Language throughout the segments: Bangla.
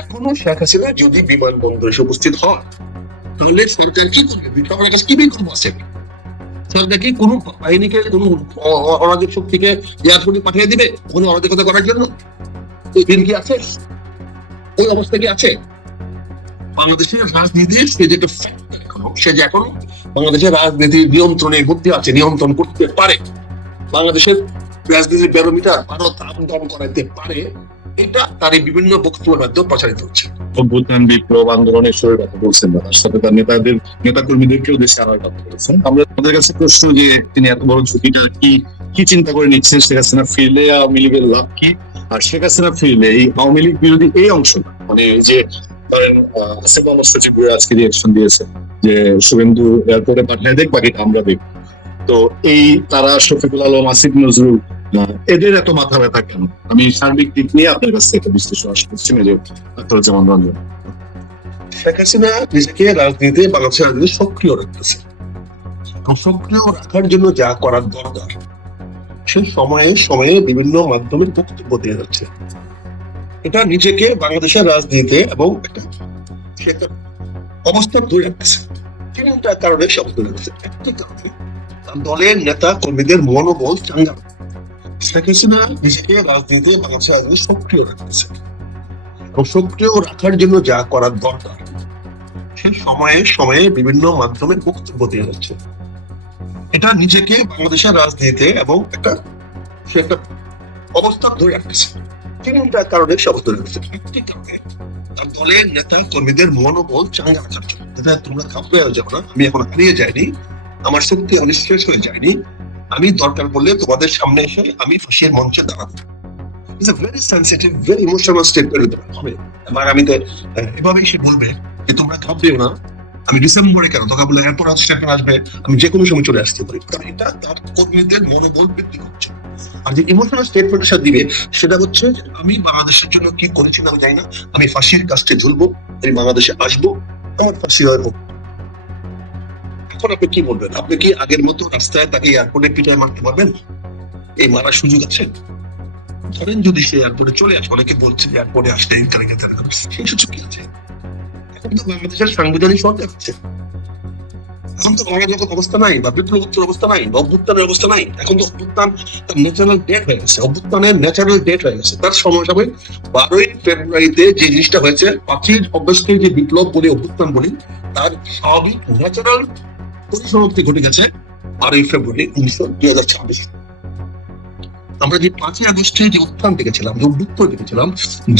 এখনো শেখ হাসিনা যদি বিমানবন্দরে এসে উপস্থিত হয়, তাহলে সরকার কি করবে? সরকারের কাছে কি বিকল্প আছে? সরকার কি কোনো বাহিনীকে, কোনো অরাজক শক্তিকে এয়ারপোর্টে পাঠিয়ে দিবে কোনো অরাজকতা করার জন্য? ওই দিন কি আছে? ওই অবস্থা কি আছে? বাংলাদেশের রাজনীতির সে যে একটা factor এখনো, সে যে এখন বাংলাদেশের রাজনীতির নিয়ন্ত্রণের মধ্যে আছে, নিয়ন্ত্রণ করতে পারে, বাংলাদেশের রাজনীতির ব্যারোমিটার ভারত আমদাম করাইতে পারে, এটা তার এই বিভিন্ন বক্তব্যের মাধ্যমে প্রচারিত হচ্ছে। অভ্যুত্থান বিপ্লব আন্দোলনের শুরুর কথা বলছেন না, তার সাথে তার নেতা কর্মীদেরকেও দেশে আনার কথা বলেছেন। আমরা আমাদের কাছে প্রশ্ন যে তিনি এত বড় ঝুঁকিটা কি চিন্তা করে নিচ্ছেন? শেখ হাসিনা ফিরলে আওয়ামী লীগের লাভ কি? আর শেখ হাসিনা ফিরলে এই আওয়ামী লীগ বিরোধী এই অংশ, মানে যে ধরেন আসিফ মোহাম্মদ সজীব আজকে রিয়াকশন দিয়েছে যে শুভেন্দু এয়ারপোর্টে পাঠিয়ে দেখ, বাকিটা আমরা দেখব। তো এই তারা শফিকুল আলম, আসিফ নজরুল, এদের এত মাথা ব্যথা কেন? আমি সার্বিক দিক নিয়ে আপনার কাছ থেকে বিশ্লেষণ আশা করছি। যেমন রঞ্জন, শেখ হাসিনা নিজেকে রাজনীতিতে, বাংলাদেশের রাজনীতি সক্রিয় রাখতেছে। সক্রিয় রাখার জন্য যা করার দরকার, সে সময়ে সময়ে বিভিন্ন মাধ্যমে বক্তব্য দিয়ে যাচ্ছে। এটা নিজেকে বাংলাদেশের রাজনীতিতে এবং সে একটা অবস্থান ধরে রাখতেছে। তিনটা কারণে সে অবস্থান রাখতেছে। একটি কারণে তার দলের নেতা কর্মীদের মনোবল চাঙ্গা। শেখ হাসিনা নিজেকে রাজনীতিতে, বাংলাদেশের রাজনীতি সক্রিয় রাখতেছে। এবং সক্রিয় রাখার জন্য যা করার দরকার, সে সময়ে সময়ে বিভিন্ন মাধ্যমে বক্তব্য দিয়ে যাচ্ছে। এটা নিজেকে বাংলাদেশের রাজনীতিতে এবং সে একটা অবস্থান ধরে রাখতেছে। তিনটা কারণে সে অবস্থান রাখতেছে। একটি কারণে তার দলের নেতা কর্মীদের মনোবল চাঙ্গা রাখার জন্য। তোমরা ঘাবড়ে যাও না, আমি এখন হারিয়ে যাইনি, আমার শক্তি এখন শেষ হয়ে যায়নি, আমি দরকার পড়লে তোমাদের সামনে এসে আমি ফাঁসির মঞ্চে দাঁড়াবো। It's a very sensitive, very emotional statement হবে। এবার আমি তো এভাবেই সে বলবে যে তোমরা ঘাবড়েও না, আমি ডিসেম্বরে কেন, তোকে বলে এরপর স্টেটমেন্ট আসবে, আমি যে কোনো সময় চলে আসতে পারি। কারণ এটা তার কর্মীদের মনোবল বৃদ্ধি করছে। আর যে ইমোশনাল স্টেটমেন্ট সে দিবে, সেটা হচ্ছে আমি বাংলাদেশের জন্য কি করেছি আমি জানি না, আমি ফাঁসির কাছে ঝুলবো, আমি বাংলাদেশে আসবো, আমার ফাঁসি হয় হোক। এখন আপনি কি বলবেন? আপনি কি আগের মতো রাস্তায় তাকে এয়ারপোর্টে পিটায় মারতে পারবেন? এই মারার সুযোগ আছে? ধরেন যদি সে এয়ারপোর্টে চলে আসে, অনেকে বলছে যে এয়ারপোর্টে আসতে সেই সুযোগ কি আছে? এখন তো বাংলাদেশের সাংবিধানিক সরকার আছে, এখন তো অরাজক অবস্থা নাই, বা বিপ্লবোত্তর অবস্থা নাই, বা অভ্যুত্থানের অবস্থা নাই। এখন তো অভ্যুত্থান তার ন্যাচারাল ডেট হয়ে গেছে, অভ্যুত্থানের ন্যাচারাল ডেট হয়ে গেছে। তার সময় 12ই ফেব্রুয়ারিতে যে জিনিসটা হয়েছে, 5ই অগস্টে যে বিপ্লব বলি, অভ্যুত্থান বলি, তার স্বাভাবিক ন্যাচারাল পরিসমাপ্তি ঘটে গেছে 12ই ফেব্রুয়ারি 2026। আমরা যে 5ই আগস্টে যে উত্থান দেখেছিলাম, যে অভ্যুত্থান দেখেছিলাম,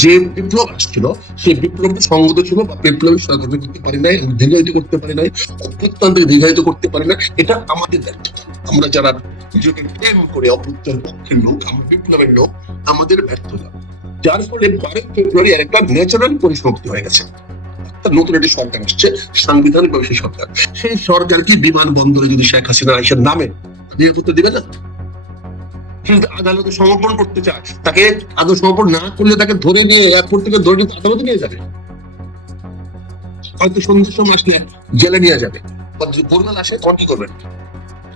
যে বিপ্লব আসছিল, সেই বিপ্লবটা সংগত ছিল, বা বিপ্লবী সংগত করতে পারি নাই, দীর্ঘায়িত করতে পারি নাই, অভ্যুত্থানকে দীর্ঘায়িত করতে পারি না। এটা আমাদের দায়িত্ব। আমরা যারা নিজেকে প্রেম করে অভ্যুত্থান পক্ষের লোক, আমরা বিপ্লবের লোক, আমাদের ব্যর্থতা, যার ফলে 12ই ফেব্রুয়ারি একটা ন্যাচারাল পরিসমাপ্তি হয়ে গেছে। নতুন একটি সরকার আসছে, সাংবিধানিক ভাবে সেই সরকার। সেই সরকার কি বিমানবন্দরে যদি শেখ হাসিনা এসে নামে, নিরাপত্তা দিবে না? আদালতে সমর্পণ করতে চায়, তাকে আদৌ সমর্পণ না করলে তাকে ধরে নিয়ে এয়ারপোর্ট থেকে ধরে নিয়ে আদালতে নিয়ে যাবে। হয়তো সন্ধ্যার সময় আসলে জেলে নিয়ে যাবে, বা ভোরবেলা আসে তখন কি করবেন?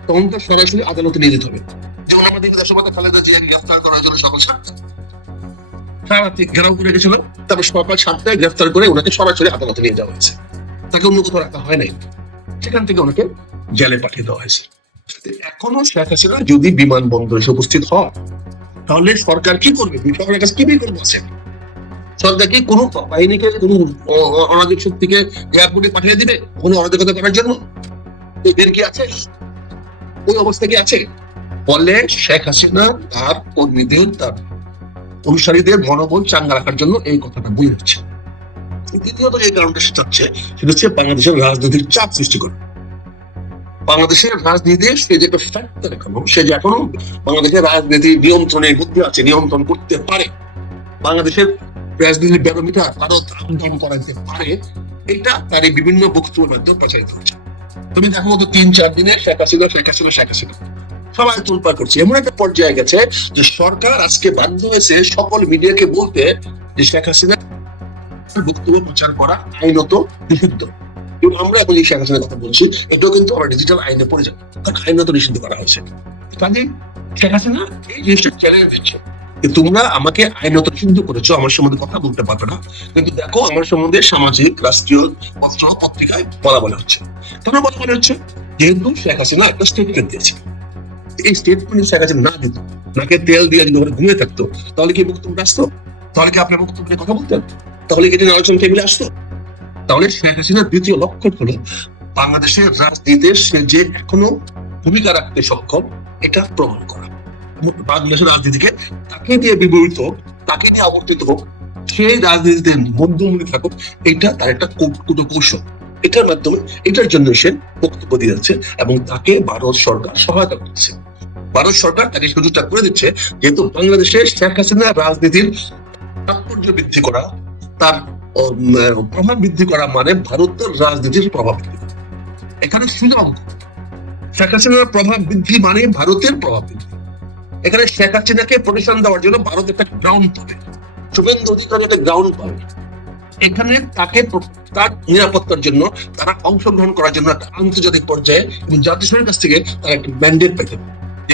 তখন তো সরাসরি আদালতে নিয়ে যেতে হবে। যেমন আমাদের দেশে খালেদা জিয়াকে গ্রেফতার করা হয়েছিল সকাল 7টায় ঘেরাও করে গেছিল, তারপর সকাল 7টায় গ্রেফতার করে ওনাকে সরাসরি আদালতে নিয়ে যাওয়া হয়েছে। তাকে অন্য কোথাও রাখা হয় নাই, সেখান থেকে ওনাকে জেলে পাঠিয়ে দেওয়া হয়েছে। এখনো শেখ হাসিনা যদি বিমানবন্দরে এসে উপস্থিত হয়, তাহলে সরকার কি করবে? সরকারের কাছে কি বিকল্প আছে? সরকার কি কোনো বাহিনীকে, কোনো অরাজক শক্তিকে এয়ারপোর্টে পাঠিয়ে দিবে কোনো অরাজকতা করার জন্য? এদের কি আছে? ওই অবস্থা কি আছে? ফলে শেখ হাসিনা তার কর্মীদের, তার অনুসারীদের মনোবল চাঙ্গা রাখার জন্য এই কথাটা বলে হচ্ছে। দ্বিতীয়ত যে কারণটা সে চাচ্ছে, সেটা হচ্ছে বাংলাদেশের রাজনীতির চাপ সৃষ্টি করে। বাংলাদেশের রাজনীতির সে যে একটা ফ্যাক্টর এখনো, সে যে এখনো বাংলাদেশের রাজনীতি নিয়ন্ত্রণের মধ্যে আছে, নিয়ন্ত্রণ করতে পারে, বাংলাদেশের রাজনীতির ব্যারোমিটার ভারত আমদাম করাতে পারে, এটা তার এই বিভিন্ন বক্তব্যের মাধ্যমে প্রচারিত হচ্ছে। তুমি দেখো তো 3-4 দিনে শেখ হাসিনা সবাই তোলপাড় করছে। এমন একটা পর্যায়ে গেছে যে সরকার আজকে বাধ্য হয়েছে সকল মিডিয়াকে বলতে যে শেখ হাসিনা বক্তব্য প্রচার করা আইনত নিষিদ্ধ। কিন্তু আমরা এখন এই শেখ হাসিনার কথা বলছি, এটাও কিন্তু আমরা ডিজিটাল আইনে পড়ে যাবে, কারণ আইনত নিষিদ্ধ করা হয়েছে। কাজে শেখ হাসিনা এই জিনিসটা চ্যালেঞ্জ দিচ্ছে যে তোমরা আমাকে আইনত নিষিদ্ধ করেছো, আমার সম্বন্ধে কথা বলতে পারবে না, কিন্তু দেখো আমার সম্বন্ধে সামাজিক রাষ্ট্রীয় পত্র পত্রিকায় বলা হচ্ছে। কেন বলা হচ্ছে? যেহেতু শেখ হাসিনা একটা স্টেটমেন্ট দিয়েছে, এই স্টেটমেন্ট শেখ হাসিনা না দিত, নাকে তেল দিয়ে যদি ঘরে ঘুমিয়ে থাকতো, তাহলে কি বক্তব্য আসতো? তাহলে কি আপনার বক্তব্য নিয়ে কথা বলতেন? তাহলে কি তিনি আলোচনা টেবিলে আসতো? তাহলে শেখ হাসিনার দ্বিতীয় লক্ষ্য হলো বাংলাদেশের রাজনীতিতে সে যে এখনো ভূমিকা রাখতে সক্ষম, এটা প্রমাণ করা। বাংলাদেশের রাজনীতিকে তাকে দিয়ে বিবৃত হোক, তাকে দিয়ে আবর্তিত হোক, সেই রাজনীতিতে মধ্যমণি থাকুক, এটা তার একটা কৌশল। এটার মাধ্যমে, এটার জন্য সে বক্তব্য দিয়ে যাচ্ছে এবং তাকে ভারত সরকার সহায়তা করছে। ভারত সরকার তাকে সুযোগটা করে দিচ্ছে, যেহেতু বাংলাদেশে শেখ হাসিনা রাজনীতির তাৎপর্য বৃদ্ধি করা, তার প্রভাব বৃদ্ধি করা মানে ভারতের রাজনীতির প্রভাব বৃদ্ধি করা। এখানে সুযোগ, শেখ হাসিনার প্রভাব বৃদ্ধি মানে ভারতের প্রভাব বৃদ্ধি। এখানে শেখ হাসিনাকে প্রতিষ্ঠান দেওয়ার জন্য ভারত একটা গ্রাউন্ড পাবে, শুভেন্দু অধিকারী একটা গ্রাউন্ড পাবে। এখানে তাকে তার নিরাপত্তার জন্য তারা অংশগ্রহণ করার জন্য একটা আন্তর্জাতিক পর্যায়ে এবং জাতিসংঘের কাছ থেকে তারা একটা ম্যান্ডেট পেতে,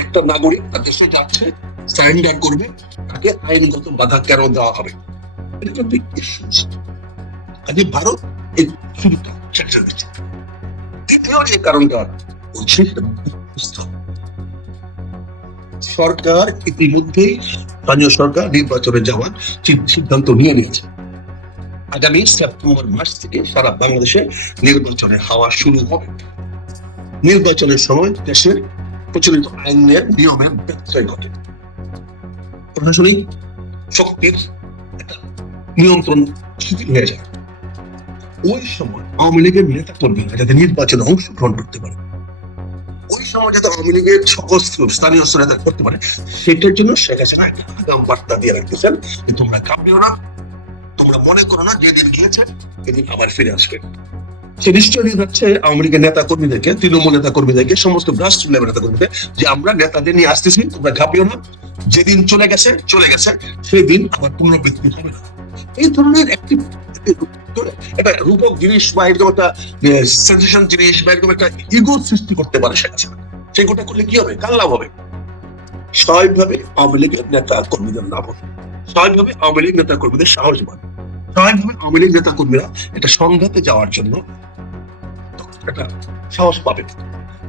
একটা নাগরিক তার দেশে যাচ্ছে, সারেন্ডার করবে, তাকে আইনগত বাধা কেন দেওয়া হবে? এটা একটা বিগ ইস্যুস। কাজে ভারত এই সুযোগটা ছেড়ে দিচ্ছে। দ্বিতীয় যে কারণটা বলছে, সরকার ইতিমধ্যেই স্থানীয় সরকার নির্বাচনে যাওয়ার সিদ্ধান্ত নিয়ে নিয়েছে। আগামী সেপ্টেম্বর মাস থেকে সারা বাংলাদেশে নির্বাচনের হাওয়া শুরু হবে। নির্বাচনের সময় দেশের প্রচলিত আইনের নিয়মের ব্যত্যয় ঘটে, প্রশাসনিক শক্তির একটা নিয়ন্ত্রণ শিথিল হয়ে যায়। ওই সময় আওয়ামী লীগের নেতা কর্মীরা যাতে নির্বাচনে অংশগ্রহণ করতে পারে, ওই সময় যাতে আওয়ামী লীগের সকল স্থানীয় নেতা করতে পারে, সেটার জন্য শেখ হাসিনা একটা আগাম বার্তা দিয়ে রাখতেছেন যে তোমরা কাঁপিও না, তোমরা মনে করো না যেদিন গিয়েছে এদিন আবার ফিরে আসবে। সে নিশ্চয় দিয়ে যাচ্ছে আওয়ামী লীগের নেতা কর্মীদেরকে, তৃণমূল নেতা কর্মীদেরকে, সমস্ত গ্রাসরুট লেভেল নেতা কর্মীদের, যে আমরা নেতাদের নিয়ে আসতেছি, তোমরা ঘাপিও না, যেদিন চলে গেছে সেদিন আবার পুনরাবৃত্তি হবে না। এই ধরনের একটি একটা রূপক জিনিস বা এরকম একটা সেন্সেশন জিনিস বা এরকম একটা ইগো সৃষ্টি করতে পারে শেখ হাসিনা। সেগুলো করলে কি হবে? কার লাভ হবে? স্বাভাবিকভাবে আওয়ামী লীগের নেতা কর্মীদের লাভ হবে, স্বাভাবিকভাবে আওয়ামী লীগ নেতা কর্মীদের সাহস বাড়বে, স্বাভাবিকভাবে আওয়ামী লীগ নেতা কর্মীরা একটা সংঘাতে যাওয়ার জন্য একটা সাহস পাবে।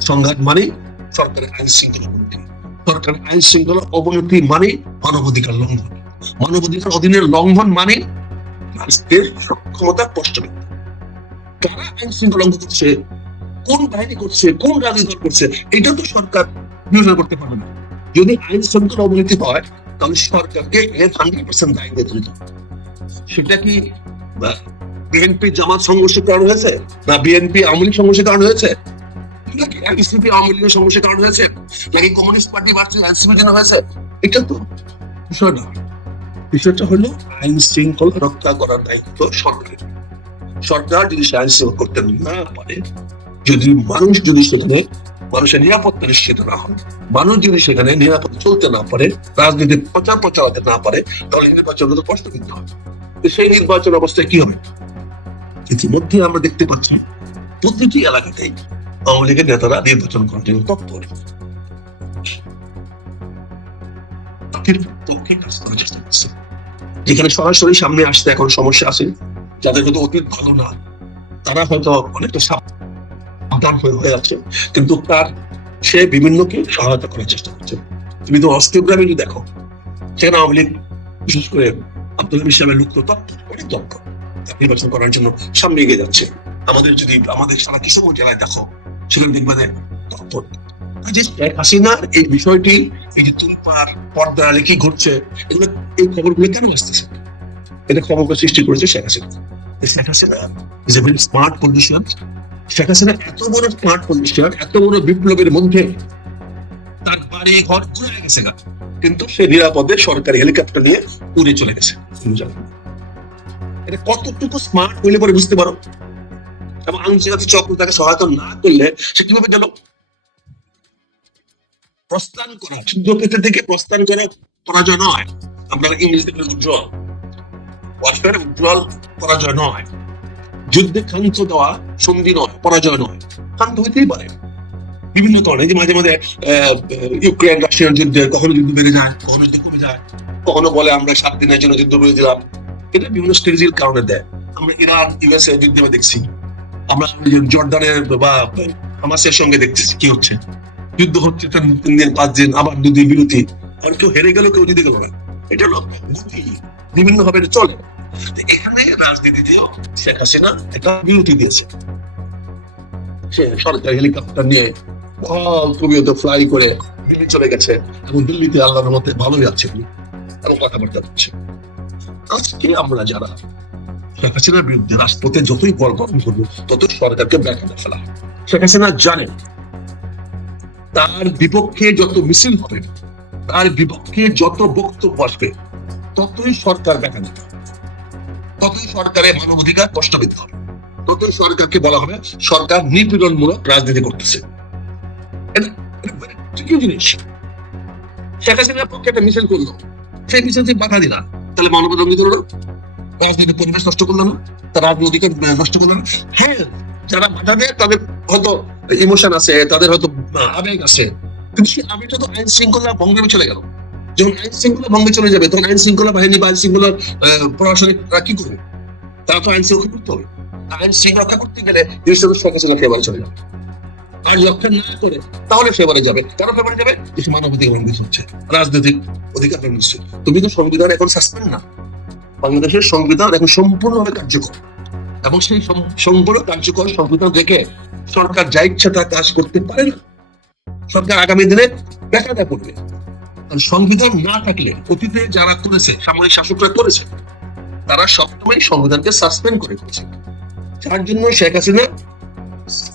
সংঘাত মানে সরকারের আইন শৃঙ্খলা অবনতি, সরকারের আইন শৃঙ্খলা অবনতি মানে মানবাধিকার লঙ্ঘন, মানবাধিকার অধীনের লঙ্ঘন মানে রাষ্ট্রের সক্ষমতা প্রশ্নবিদ্ধ। কারা আইন শৃঙ্খলা লঙ্ঘন করছে, কোন বাহিনী করছে, কোন রাজনৈতিক দল করছে, এটা তো সরকার বিবেচনা করতে পারবে না। যদি আইন শৃঙ্খলা অবনতি হয়, তাহলে সরকারকে 100% দায়ী দিতে হবে। সেটা কি বিএনপি জামাত সংঘর্ষের কারণ হয়েছে, না বিএনপি আওয়ামী লীগ সংঘর্ষের কারণ হয়েছে, নাকি এনসিপি আওয়ামী লীগের সংঘর্ষের কারণ হয়েছে, নাকি কমিউনিস্ট পার্টি ভার্সেস এনসিপির জন্য হয়েছে? এটা তো বিষয় না। বিষয়টা হলো আইন শৃঙ্খলা রক্ষা করার দায়িত্ব সরকারের। সরকার যদি আইন শৃঙ্খলা করতে না পারে, যদি সেখানে মানুষের নিরাপত্তা নিশ্চিত না হয়, মানুষ যদি সেখানে নিরাপদে চলতে না পারে, রাজনীতি প্রচারতে না পারে, তাহলে নির্বাচনগুলো কষ্ট কিন্তু হবে। সেই নির্বাচন অবস্থায় কি হবে? ইতিমধ্যে আমরা দেখতে পাচ্ছি প্রতিটি এলাকাতেই আওয়ামী লীগের নেতারা নির্বাচন করার জন্য তৎপর, যেখানে সরাসরি সামনে আসতে এখন সমস্যা আছে, যাদের হয়তো অতীত ভালো না, তারা হয়তো অনেকটা সাবধান হয়ে আছে, কিন্তু সে বিভিন্নকে সহায়তা করার চেষ্টা করছে। তুমি তো অষ্টগ্রামে যদি দেখো, সেখানে আওয়ামী লীগ বিশেষ করে আব্দুল হামিদ সাহেবের লোক অনেক দক্ষ, নির্বাচন করার জন্য সামনে এগিয়ে যাচ্ছে। আমাদের সারা কিশোরগঞ্জ জেলায় দেখো, সেখানে দেখবে তৎপর। শেখ হাসিনার এই বিষয়টি, এই যে তুলপার পর্দা আলে কি ঘটছে, এগুলো, এই খবরগুলো কেন আসতেছে? এটা খবরটা সৃষ্টি করেছে Sheikh Hasina. Sheikh Hasina is a very smart politician. Sheikh Hasina এত বড় স্মার্ট পলিটিশিয়ান, এত বড় বিপ্লবের মধ্যে তার বাড়ি ঘর ঘুরে গেছে না, কিন্তু সে নিরাপদে সরকারি হেলিকপ্টার নিয়ে উড়ে চলে গেছে। এটা কতটুকু স্মার্ট হইলে পরে বুঝতে পারো। এবং আন্তর্জাতিক চক্র তাকে সহায়তা না করলে সে কিভাবে গেল? প্রস্থান করা, যুদ্ধক্ষেত্র থেকে প্রস্থান করা পরাজয় নয়। আপনারা ইংরেজিতে উজ্জ্বল, উজ্জ্বল পরাজয় নয়। যুদ্ধে ক্ষান্ত দেওয়া সন্ধি নয়, পরাজয় নয়। ক্ষান্ত হইতেই পারে বিভিন্ন কারণে, যে মাঝে মাঝে ইউক্রেন রাশিয়ার যুদ্ধে কখনো যুদ্ধ বেড়ে যায়, কখনো যুদ্ধ কমে যায়, কখনো বলে আমরা 7 দিনের জন্য যুদ্ধ করে দিলাম, এটা বিভিন্ন স্ট্র্যাটেজির কারণে দেয়। আমরা ইরান ইউএসএ যুদ্ধে দেখছি, আমরা জর্ডানের বা হামাসের সঙ্গে দেখতেছি কি হচ্ছে, যুদ্ধ হচ্ছে 3 দিন 5 দিন, আবার 2 দিন বিরতি, আর কেউ হেরে গেল কেউ জিতে গেল না। এটা হলো বিভিন্ন ভাবে চলে। এখানে রাজনীতিতে শেখ হাসিনা একটা বিরতি দিয়েছে। সে সরকারি হেলিকপ্টার নিয়ে কবিয়তে ফ্লাই করে দিল্লি চলে গেছে এবং দিল্লিতে আল্লাহর মতে ভালোই আছে এবং কথাবার্তা হচ্ছে। আজকে আমরা যারা শেখ হাসিনার বিরুদ্ধে রাজপথে যতই বল গঠন করবো ততই সরকারকে ব্যাখ্যা ফেলা। শেখ হাসিনা জানেন তার বিপক্ষে যত মিছিল হবে, তার বিপক্ষে যত বক্তব্য আসবে, ততই সরকার ব্যাখ্যা দেবে, ততই সরকারের মানবাধিকার কষ্টবিদ্ধ হবে, ততই সরকারকে বলা হবে সরকার নিপীড়নমূলক রাজনীতি করতেছে। জিনিস শেখ হাসিনার পক্ষে একটা মিছিল করলো, সেই মিছিল বাধা দিলা, তাহলে মানবাধিকার হলো রাজনৈতিক পরিবেশ নষ্ট করলো না, তার রাজনৈতিক নষ্ট করলো না। হ্যাঁ, যারা বাধা দেয় তাদের হয়তো ইমোশন আছে, তাদের হয়তো আবেগ আছে, কিন্তু সেই আবেগটা তো আইন শৃঙ্খলা ভঙ্গে চলে গেল। যখন আইন শৃঙ্খলা ভঙ্গে চলে যাবে তখন আইন শৃঙ্খলা বাহিনী বা আইন শৃঙ্খলার প্রশাসনিকরা কি করবে? তারা তো আইন শৃঙ্খলা করতে হবে। আইন শৃঙ্খলা করতে গেলে জিনিসটা শেখ হাসিনা ফেভারে চলে যাবে। আর লক্ষ্য না করে তাহলে ফেভারে যাবে, কেন ফেভারে যাবে? কিছু মানবাধিকার ভঙ্গ হচ্ছে, রাজনৈতিক অধিকার ভঙ্গ হচ্ছে। তুমি তো সংবিধান এখন সাসপেন্ড না, বাংলাদেশের সংবিধান এখন সম্পূর্ণভাবে কার্যকর, এবং সেই সম্পূর্ণ কার্যকর সংবিধান দেখে সরকার যা ইচ্ছা তা কাজ করতে পারে না। সরকার আগামী দিনে ব্যাখ্যা করবে। সংবিধান না থাকলে অতীতে যারা করেছে, সামরিক শাসকরা করেছে, তারা সবসময় সংবিধানকে সাসপেন্ড করে করেছে। যার জন্য শেখ হাসিনা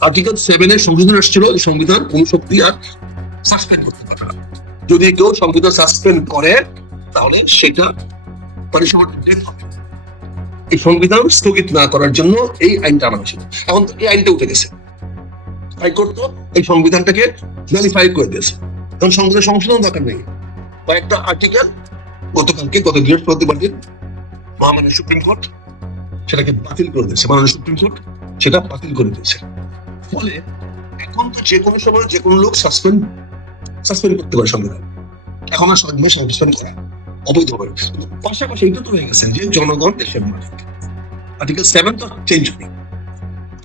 আর্টিকেল 7 এর সংবিধান আসছিল, সংবিধান কোন শক্তি আর সাসপেন্ড করতে পারে না। যদি কেউ সংবিধান সাসপেন্ড করে তাহলে সেটা পানিশমেন্ট ডেথ হবে। এই সংবিধান স্থগিত না করার জন্য এই আইনটা আনা হয়েছিল। এখন তো এই আইনটা উঠে গেছে, হাইকোর্ট তো এই সংবিধানটাকে ন্যালিফাই করে দিয়েছে। কারণ সংবিধান সংশোধন দরকার নেই। কয়েকটা আর্টিকেল গতকালকে গত বৃহস্পতিবার দিন মহামান্য সুপ্রিম কোর্ট সেটাকে বাতিল করে দিয়েছে, মাননীয় সুপ্রিম কোর্ট সেটা বাতিল করে দিয়েছে। ফলে এখন তো যে কোনো সময় যে কোনো লোক সাসপেন্ড করতে পারে সংবিধান। এখন আর সাসপেন্ড করা অবৈধ হবে। পাশাপাশি এটা তো হয়ে গেছে যে জনগণ দেশের মালিক। আর্টিকেল 7 তো চেঞ্জ হয়নি,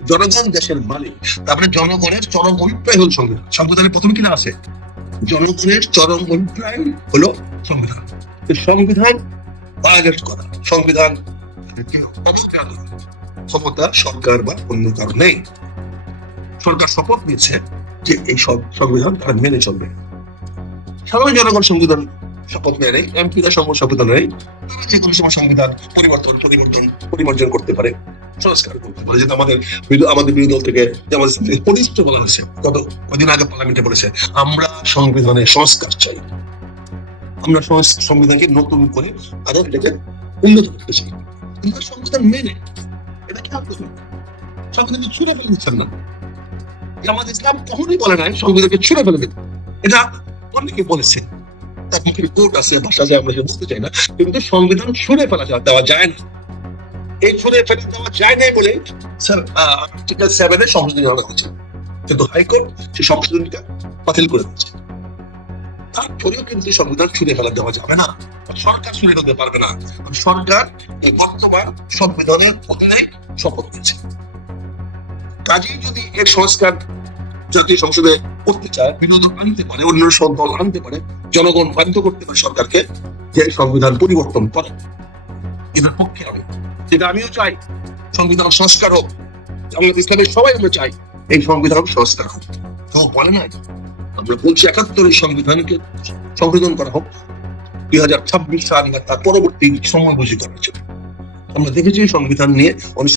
জনগণ দেশের মালিক। তারপরে জনগণের চরম অভিপ্রায় হল সংবিধান। সংবিধানের প্রথমে কিনা আছে জনগণের চরম অভিপ্রায় হলো সংবিধান। সংবিধান ভায়োলেট করা, সংবিধান ক্ষমতা সরকার বা অন্য কারো নেই। সরকার শপথ নিয়েছে যে এই সব সংবিধান তারা মেনে চলবে। সাধারণ জনগণ সংবিধান শপথ নেয় নেই, এমপিরা সংবিধান নেই, তারা যে কোনো সময় সংবিধান পরিবর্তন করতে পারে, সংস্কার করতে পারে। যেটা আমাদের বিরোধী দল থেকে যেমন পরিষ্ঠ বলা হয়েছে, কদিন আগে পার্লামেন্টে বলেছে আমরা সংবিধানে সংস্কার চাই, আমরা সংবিধানকে নতুন করে আরো এটাকে উন্নত করতে চাই। কিন্তু সংবিধান মেনে এটা কি আপনি সংবিধান ছুঁড়ে ফেলে দিচ্ছেন না। জামাত ইসলাম কখনোই বলে নাই সংবিধানকে ছুঁড়ে ফেলে দেবে, এটা অনেকে বলেছে, তার মুখে কোর্ট আছে, ভাষা আছে, আমরা বুঝতে চাই না। কিন্তু সংবিধান ছুঁড়ে ফেলা দেওয়া যায় না। এই ছুঁড়ে ফেলে দেওয়া যায় নাই বলে স্যার আর্টিকেল 7 এর সংশোধনী আনা হয়েছে, কিন্তু হাইকোর্ট সেই সংশোধনীটা বাতিল করে দিয়েছে। তারপরেও কিন্তু সংবিধান ছুঁড়ে ফেলা দেওয়া যাবে না, সরকার ছুঁড়ে ফেলতে পারবে না। সরকার এই বর্তমান সংবিধানের অধীনে শপথ নিয়েছে। কাজেই যদি এর সংস্কার জাতীয় সংসদে করতে চায়, বিনোদন আনতে পারে, অন্য সব দল আনতে পারে, জনগণ বাধ্য করতে পারে সরকারকে যে সংবিধান পরিবর্তন করে, এদের পক্ষে হবে। যেটা আমিও চাই সংবিধান সংস্কার হোক, জামায়াত ইসলামের সবাই আমরা চাই এই সংবিধান সংস্কার হোক। কেউ বলে নাই, আমরা বলছি 71 সংবিধানকে সংশোধন করা হোক 2026 সাল বা তার পরবর্তী সময় বুঝে করার জন্য। আমরা দেখেছি সংবিধান নিয়ে